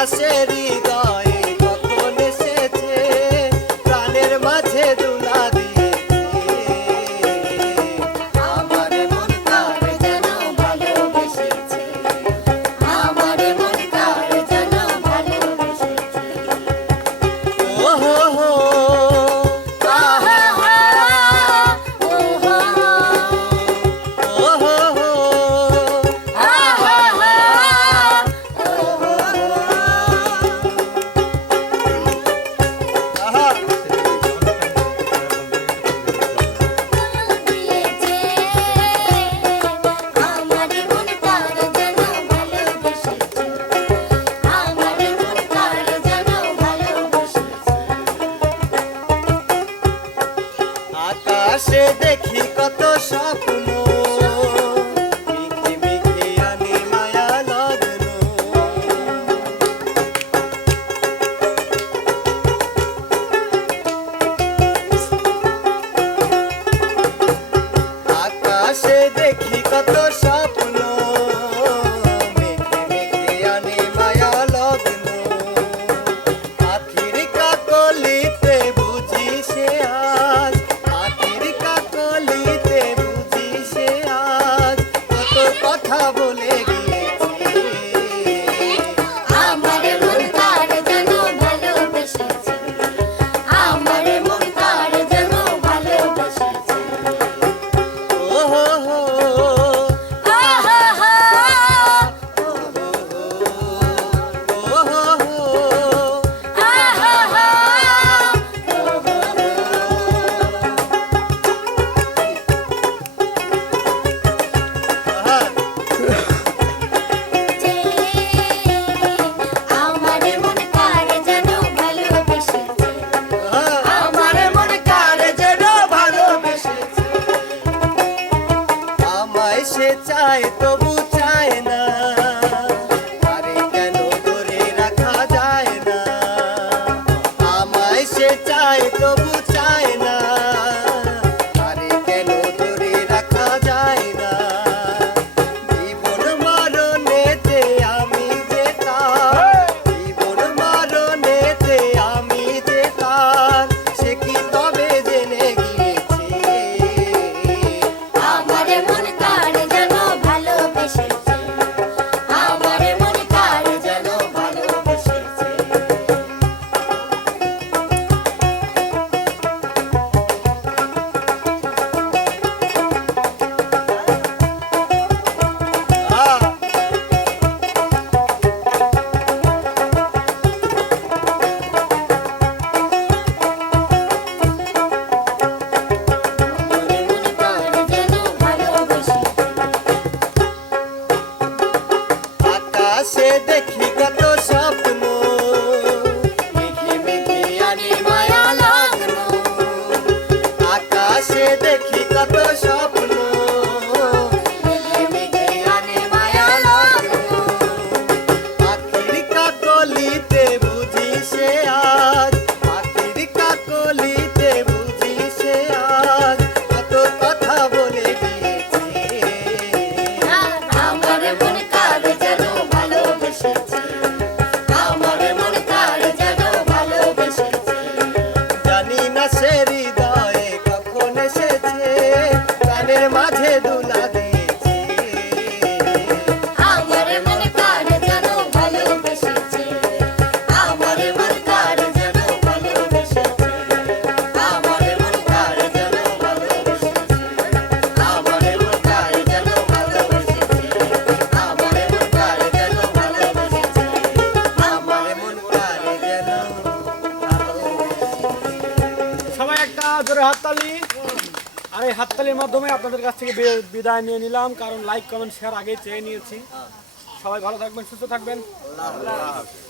দাসের হৃদয়। せて聞こと চায়, সে চায়, তবু চায় না। আরে কেন ধরে রাখা যায় না? আমায় সে চায়, তবু চায় আকাশে দেখি কত স্বপ্ন মায়া লাগল আকাশে দেখি কত এই হাততালির মাধ্যমে আপনাদের কাছ থেকে বিদায় নিয়ে নিলাম। কারণ লাইক কমেন্ট শেয়ার আগেই চেয়ে নিয়েছি। সবাই ভালো থাকবেন, সুস্থ থাকবেন। আল্লাহ